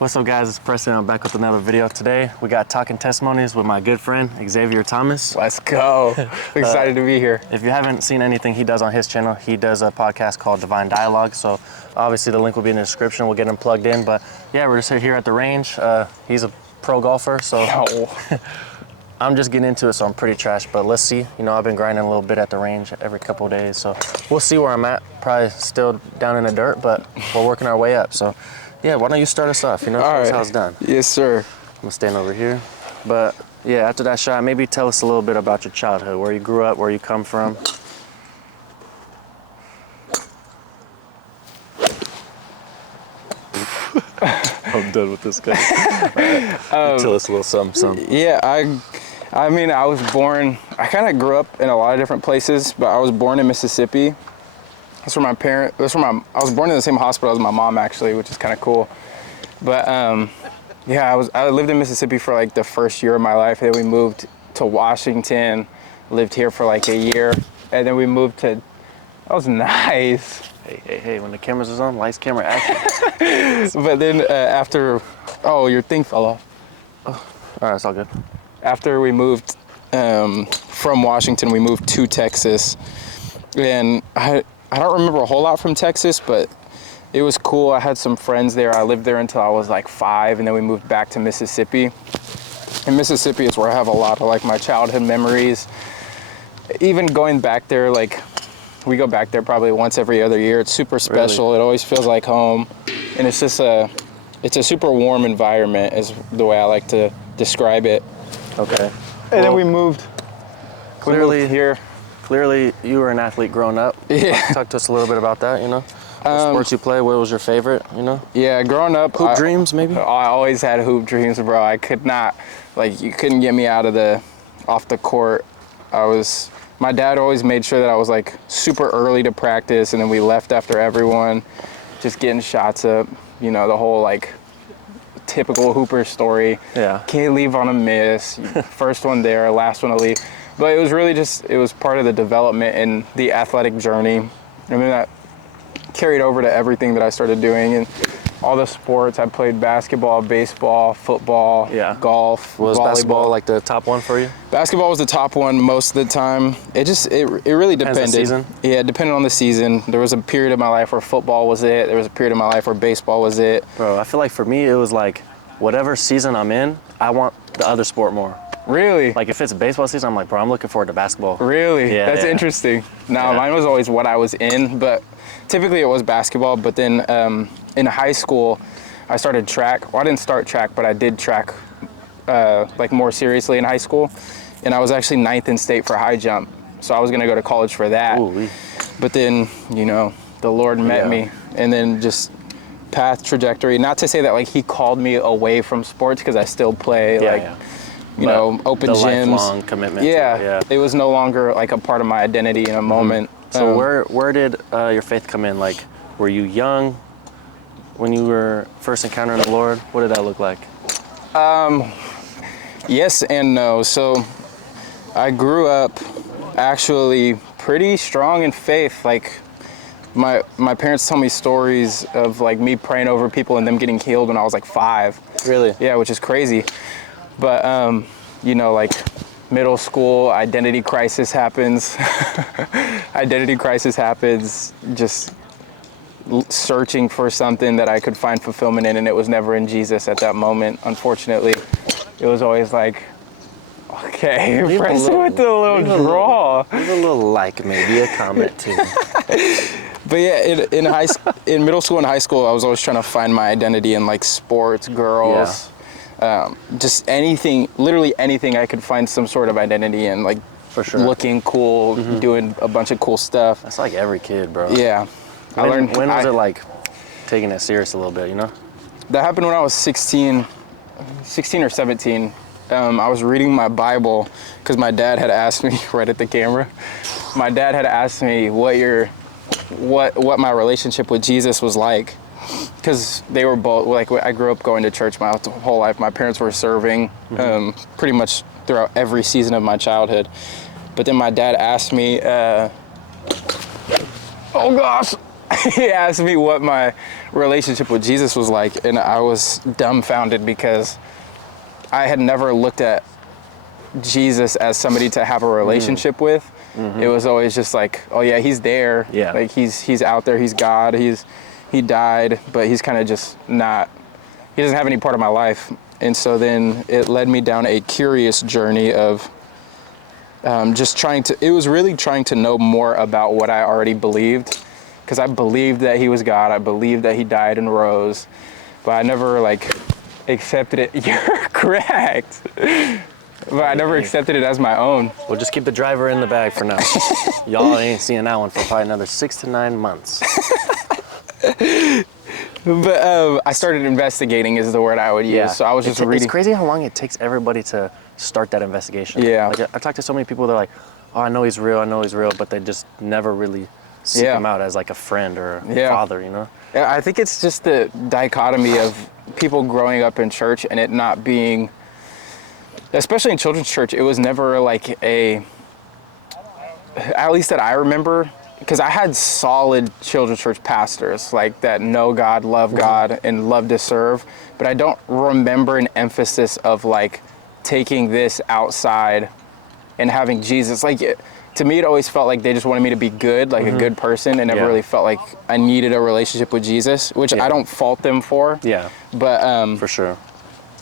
What's up, guys? It's Preston. I'm back with another video. Today we got Talking Testimonies with my good friend Xavier Thomas. Let's go. Excited to be here. If you haven't seen anything he does on his channel, he does a podcast called Divine Dialogue. So obviously the link will be in the description. We'll get him plugged in. But yeah, we're just here at the range. He's a pro golfer, so I'm just getting into it, so I'm pretty trash. But let's see. You know, I've been grinding a little bit at the range every couple of days, so we'll see where I'm at. Probably still down in the dirt, but we're working our way up. So yeah, why don't you start us off? You know, tell us how it's done. Yes, sir. I'm gonna stand over here. But yeah, after that shot, maybe tell us a little bit about your childhood, where you grew up, where you come from. I'm done with this guy. Tell us a little something. Yeah, I mean, I was born, I kind of grew up in a lot of different places, but I was born in Mississippi. I was born in the same hospital as my mom, actually, which is kind of cool. But yeah, I lived in Mississippi for like the first year of my life. And then we moved to Washington, lived here for like a year. And then we moved to, that was nice. Hey, when the cameras is on, lights, camera, action. But then after, oh, your thing fell off. Oh, all right, it's all good. After we moved from Washington, we moved to Texas. And I don't remember a whole lot from Texas, but it was cool. I had some friends there. I lived there until I was like 5, and then we moved back to Mississippi. And Mississippi is where I have a lot of like my childhood memories. Even going back there, like we go back there probably once every other year. It's super special. Really? It always feels like home. And it's just it's a super warm environment is the way I like to describe it. Okay. And then we moved here. Clearly, you were an athlete growing up. Yeah. Talk to us a little bit about that, you know? What sports you play, what was your favorite, you know? Yeah, growing up. Hoop dreams, maybe? I always had hoop dreams, bro. I could not, like, you couldn't get me off the court. My dad always made sure that I was, like, super early to practice, and then we left after everyone, just getting shots up, you know, the whole, like, typical hooper story. Yeah. Can't leave on a miss. First one there, last one to leave. But it was really it was part of the development and the athletic journey. I mean, that carried over to everything that I started doing and all the sports. I played basketball, baseball, football, golf, Was volleyball. Basketball like the top one for you? Basketball was the top one most of the time. It really depended. The season? Yeah, it depended on the season. There was a period of my life where football was it. There was a period of my life where baseball was it. Bro, I feel like for me, it was like, whatever season I'm in, I want the other sport more. Really? Like if it's a baseball season, I'm like, bro, I'm looking forward to basketball. Really? Yeah. That's interesting. No, mine was always what I was in, but typically it was basketball. But then in high school, I started track. Well, I didn't start track, but I did track like more seriously in high school. And I was actually 9th in state for high jump. So I was gonna go to college for that. Ooh-wee. But then, you know, the Lord met me, and then just path trajectory. Not to say that like he called me away from sports, because I still play you know, open gyms. Lifelong commitment. Yeah, it was no longer like a part of my identity in a moment. So where did your faith come in? Like, were you young when you were first encountering the Lord? What did that look like? Yes and no. So I grew up actually pretty strong in faith. Like my parents tell me stories of like me praying over people and them getting healed when I was like 5. Really? Yeah, which is crazy. But, you know, like middle school, identity crisis happens. Identity crisis happens, just searching for something that I could find fulfillment in, and it was never in Jesus at that moment, unfortunately. It was always like, okay, Preston with the little draw. Leave a little like, maybe a comment too. But yeah, in middle school and high school, I was always trying to find my identity in like sports, girls. Yeah. Just anything, literally anything I could find some sort of identity in, like for sure, looking cool, doing a bunch of cool stuff. That's like every kid, bro. Yeah. When was it like taking it serious a little bit, you know? That happened when I was 16 or 17. I was reading my Bible because my dad had asked me right at the camera. My dad had asked me what my relationship with Jesus was like. Because they were both, like, I grew up going to church my whole life. My parents were serving pretty much throughout every season of my childhood. But then my dad asked me, oh gosh, he asked me what my relationship with Jesus was like, and I was dumbfounded because I had never looked at Jesus as somebody to have a relationship with. It was always just like, oh yeah, he's there. Yeah. Like he's out there. He's God. He died, but he's kind of just not. He doesn't have any part of my life. And so then it led me down a curious journey of just trying to. It was really trying to know more about what I already believed, because I believed that he was God. I believed that he died and rose, but I never like accepted it. You're correct. But I never accepted it as my own. We'll just keep the driver in the bag for now. Y'all ain't seeing that one for probably another 6 to 9 months. But I started investigating is the word I would use. Yeah. So I was just reading. It's crazy how long it takes everybody to start that investigation. Yeah. Like I talked to so many people, they're like, oh, I know he's real, but they just never really seek him out as like a friend or a father, you know? Yeah, I think it's just the dichotomy of people growing up in church and it not being, especially in children's church, it was never like at least that I remember, because I had solid children's church pastors like that know God, love God, and love to serve, but I don't remember an emphasis of like taking this outside and having Jesus. Like to me, it always felt like they just wanted me to be good, like a good person, and never really felt like I needed a relationship with Jesus, which I don't fault them for. Yeah, but for sure.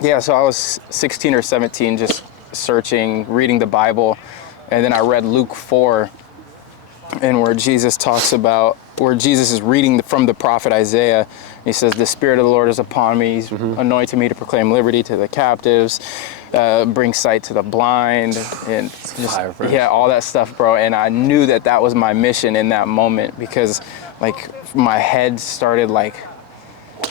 Yeah, so I was 16 or 17 just searching, reading the Bible, and then I read Luke 4, and where Jesus is reading from the prophet Isaiah. He says, the Spirit of the Lord is upon me. He's anointed me to proclaim liberty to the captives, bring sight to the blind, and just, all that stuff, bro. And I knew that was my mission in that moment, because like my head started like,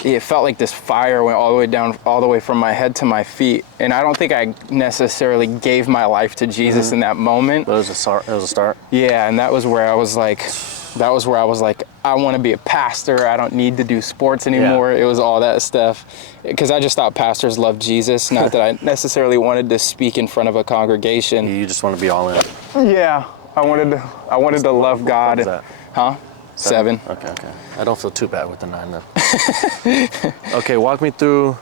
it felt like this fire went all the way down, all the way from my head to my feet. And I don't think I necessarily gave my life to Jesus in that moment. But it was a start. Yeah, and that was where I was like, I want to be a pastor. I don't need to do sports anymore. It was all that stuff. Because I just thought pastors loved Jesus, not that I necessarily wanted to speak in front of a congregation. You just want to be all in. Yeah, I wanted to love God. What was that? Huh? 7. Okay. I don't feel too bad with the 9 then. Okay, walk me through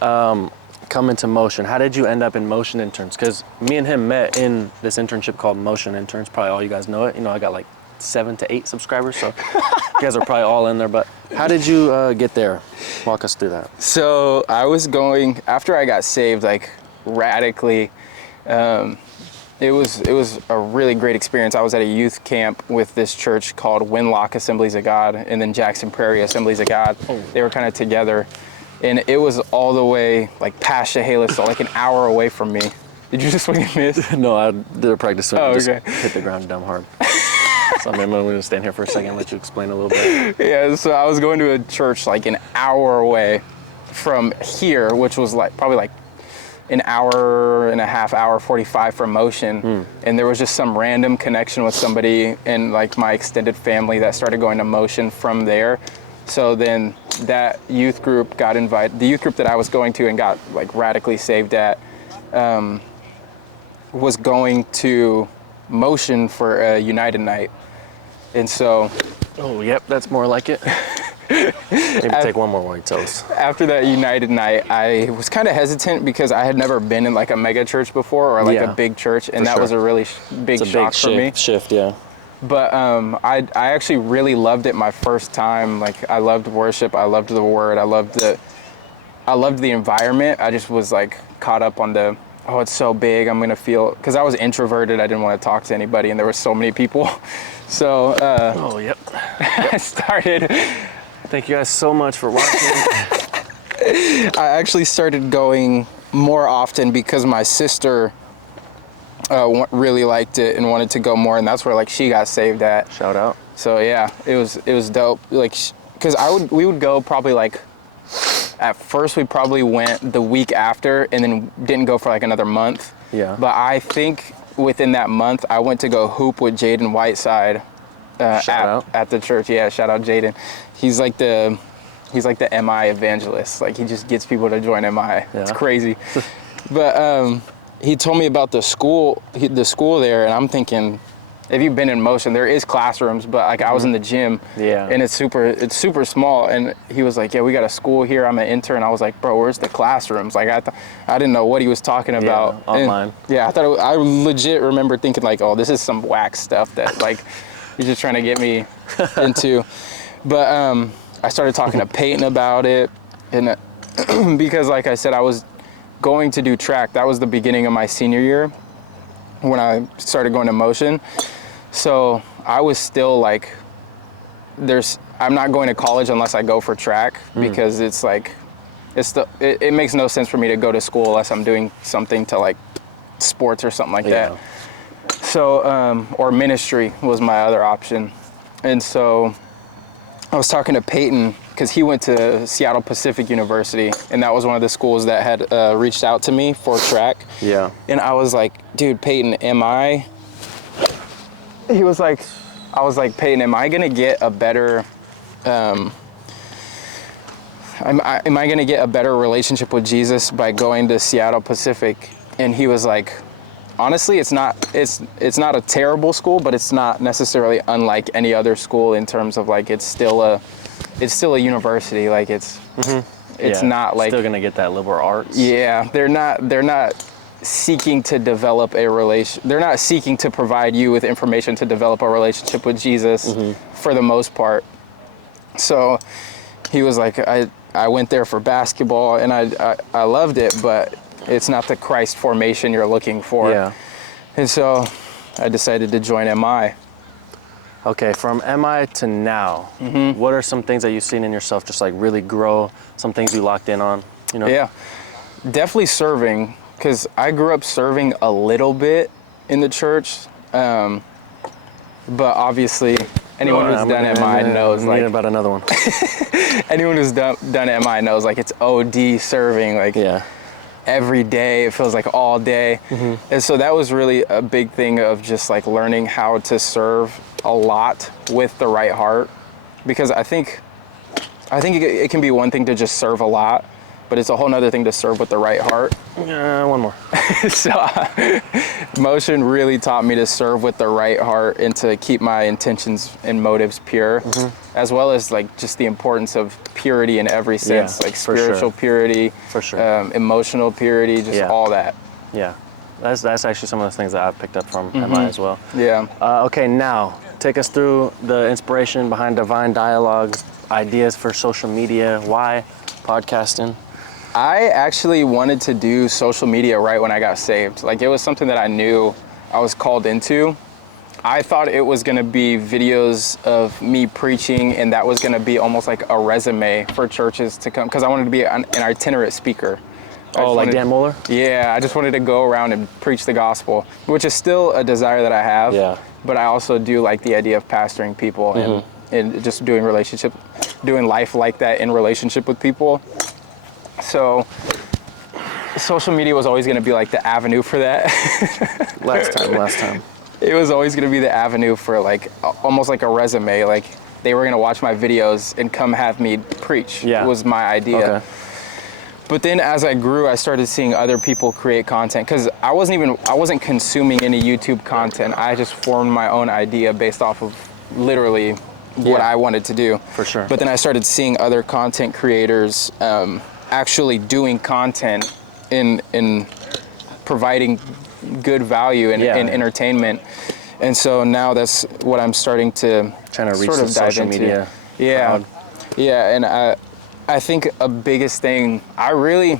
coming to Motion. How did you end up in Motion Interns? Because me and him met in this internship called Motion Interns. Probably all you guys know it. You know, I got like 7 to 8 subscribers, so you guys are probably all in there. But how did you get there? Walk us through that. So I was going, after I got saved, like radically, it was a really great experience. I was at a youth camp with this church called Winlock Assemblies of God, and then Jackson Prairie Assemblies of God. They were kind of together, and it was all the way like past Chehalis, so like an hour away from me. Did you just swing and miss? No, I did a practice swing. Oh, Just okay. hit the ground dumb hard. So I'm going to stand here for a second and let you explain a little bit. Yeah, so I was going to a church like an hour away from here, which was like probably like an hour and a half, hour 45 from Motion. And there was just some random connection with somebody in like my extended family that started going to Motion from there. So then that youth group got invited, the youth group that I was going to and got like radically saved at, was going to Motion for a United night. And so, Oh, yep, that's more like it. Maybe take one more while you tell us. after that United night, I was kind of hesitant because I had never been in like a mega church before, or like a big church, and that was a really big shock for me. Shift, yeah. But I actually really loved it my first time. Like I loved worship, I loved the word, I loved the environment. I just was like caught up on the, oh, it's so big, I'm gonna feel, because I was introverted, I didn't want to talk to anybody, and there were so many people. So Oh, yep. I started. Thank you guys so much for watching. I actually started going more often because my sister really liked it and wanted to go more, and that's where like she got saved at. Shout out. So yeah, it was dope. Like, because we would go probably like, at first we probably went the week after and then didn't go for like another month. Yeah. But I think within that month I went to go hoop with Jaden Whiteside at the church. Yeah, shout out Jaden. He's like the MI evangelist. Like he just gets people to join MI. Yeah. It's crazy. But he told me about the school there, and I'm thinking, if you've been in Motion, there is classrooms, but like I was in the gym, and it's super small. And he was like, yeah, we got a school here. I'm an intern. I was like, bro, where's the classrooms? Like I didn't know what he was talking about. Online. And, I thought I legit remember thinking like, oh, this is some whack stuff that like he's just trying to get me into. But I started talking to Peyton about it, and because like I said, I was going to do track. That was the beginning of my senior year when I started going to Motion. So I was still like, I'm not going to college unless I go for track, because it's like, it makes no sense for me to go to school unless I'm doing something to like sports or something like that. So, or ministry was my other option. And so I was talking to Peyton, because he went to Seattle Pacific University, and that was one of the schools that had reached out to me for track. Yeah. And I was like, dude, Peyton, I was like, Peyton, am I gonna get a better, am I gonna get a better relationship with Jesus by going to Seattle Pacific? And he was like, honestly, it's not a terrible school, but it's not necessarily unlike any other school in terms of like, it's still a university. Like it's not like still gonna get that liberal arts. Yeah, they're not seeking to develop a relation. They're not seeking to provide you with information to develop a relationship with Jesus for the most part. So he was like, I went there for basketball and I loved it, but it's not the Christ formation you're looking for. Yeah. And so I decided to join MI. Okay, from MI to now, what are some things that you've seen in yourself just like really grow, some things you locked in on, you know? Yeah, definitely serving, because I grew up serving a little bit in the church, but obviously anyone who's done MI knows like about another one. Anyone who's done MI knows like it's OD serving, like every day, it feels like all day. And so that was really a big thing of just like learning how to serve a lot with the right heart, because I think it can be one thing to just serve a lot, but it's a whole nother thing to serve with the right heart. One more. So Motion really taught me to serve with the right heart and to keep my intentions and motives pure, as well as like just the importance of purity in every sense, like spiritual purity, emotional purity, just all that. Yeah, that's actually some of the things that I've picked up from MI as well. Yeah. Okay, now take us through the inspiration behind Divine Dialogues, ideas for social media, why podcasting. I actually wanted to do social media right when I got saved. Like it was something that I knew I was called into. I thought it was gonna be videos of me preaching, and that was gonna be almost like a resume for churches to come, because I wanted to be an itinerant speaker. Like Dan Mohler? Yeah, I just wanted to go around and preach the gospel, which is still a desire that I have. Yeah. But I also do like the idea of pastoring people and just doing life like that in relationship with people. So social media was always going to be like the avenue for that. last time. It was always going to be the avenue for like almost like a resume. Like they were going to watch my videos and come have me preach. Yeah. Was my idea. Okay. But then as I grew, I started seeing other people create content, because I wasn't consuming any YouTube content. I just formed my own idea based off of literally what I wanted to do. For sure. But then I started seeing other content creators actually doing content in providing good value and entertainment. And so now that's what I'm starting to trying to reach sort of the social media. Yeah. Crowd. Yeah, and I think a biggest thing, I really,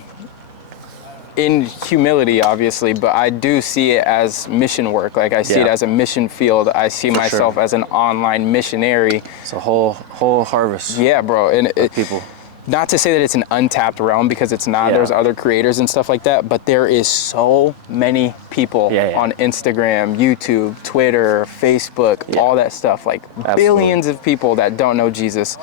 in humility obviously, but I do see it as mission work. Like I see it as a mission field. I see myself as an online missionary. It's a whole harvest. Yeah, bro. And people. Not to say that it's an untapped realm, because it's not. There's other creators and stuff like that, but there is so many people on Instagram, YouTube, Twitter, Facebook, all that stuff, like billions of people that don't know Jesus.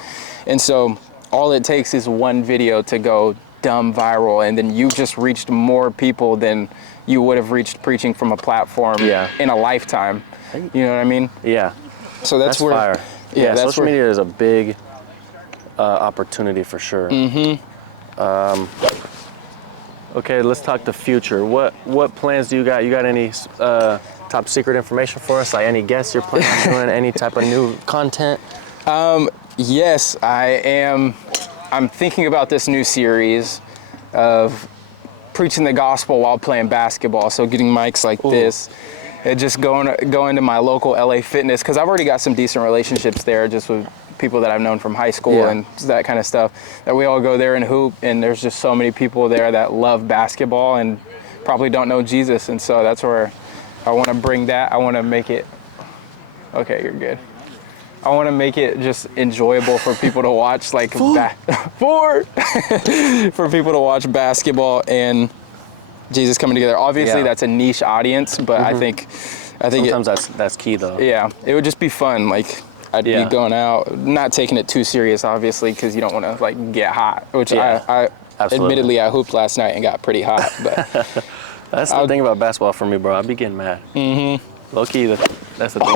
And so all it takes is one video to go dumb viral, and then you've just reached more people than you would have reached preaching from a platform in a lifetime. You know what I mean? Yeah. So that's where fire. Yeah, social media is a big opportunity for sure. Okay, let's talk the future. What plans do you got? You got any top secret information for us? Like any guests you're planning on doing, any type of new content? Yes, I am. I'm thinking about this new series of preaching the gospel while playing basketball. So getting mics like this and just going to my local LA Fitness, because I've already got some decent relationships there just with people that I've known from high school and that kind of stuff, that we all go there and hoop, and there's just so many people there that love basketball and probably don't know Jesus. And so that's where I want to bring that. I want to make it, okay, you're good. I want to make it just enjoyable for people to watch, like for people to watch basketball and Jesus coming together. Obviously, that's a niche audience, but I think sometimes that's key though. Yeah, it would just be fun. Like I'd be going out, not taking it too serious, obviously, because you don't want to like get hot. Which I admittedly I hooped last night and got pretty hot, but that's the thing about basketball for me, bro. I'd be getting mad. Low key, that's the thing.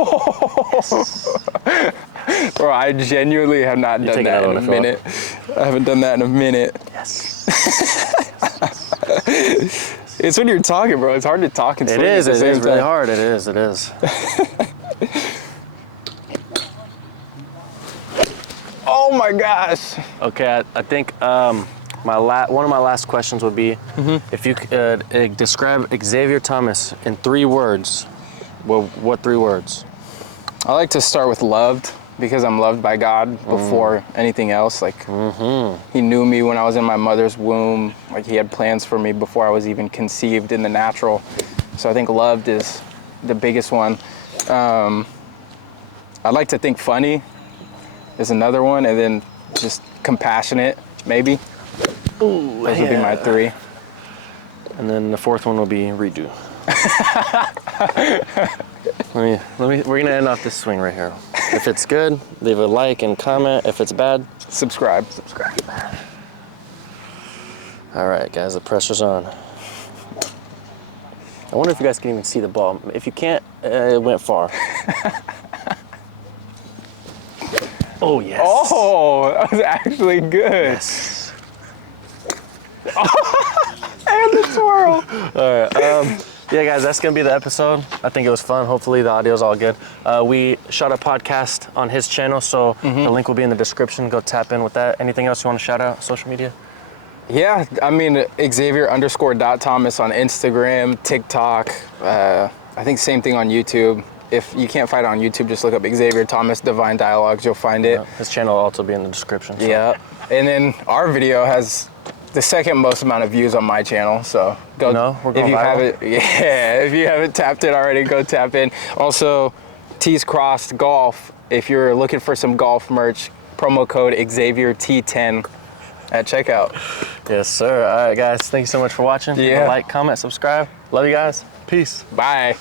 Bro, I genuinely have not done that in a minute. I haven't done that in a minute. Yes. It's when you're talking, bro. It's hard to talk and sleep. It is really hard. It is. Oh my gosh. Okay, I think one of my last questions would be, if you could describe Xavier Thomas in 3 words, well, what 3 words? I like to start with loved, because I'm loved by God before anything else. Like, he knew me when I was in my mother's womb. Like, he had plans for me before I was even conceived in the natural. So I think loved is the biggest one. I'd like to think funny is another one, and then just compassionate, maybe. Ooh, those would be my 3. And then the 4th one will be redo. We're gonna end off this swing right here. If it's good, leave a like and comment. If it's bad, subscribe. All right, guys, the pressure's on. I wonder if you guys can even see the ball. If you can't, it went far. Oh, yes. Oh, that was actually good. Yes. And the twirl. All right. Yeah, guys, that's going to be the episode. I think it was fun. Hopefully the audio's all good. We shot a podcast on his channel, so the link will be in the description. Go tap in with that. Anything else you want to shout out, social media? Yeah, I mean, Xavier_.Thomas on Instagram, TikTok. I think same thing on YouTube. If you can't find it on YouTube, just look up Xavier Thomas Divine Dialogues. You'll find it. His channel will also be in the description. So. Yeah, and then our video has the second most amount of views on my channel, so go. No, we're going if you viral. haven't, if you haven't tapped it already, go tap in. Also, T's Crossed Golf. If you're looking for some golf merch, promo code XavierT10 at checkout. Yes, sir. All right, guys. Thank you so much for watching. Yeah. Like, comment, subscribe. Love you guys. Peace. Bye.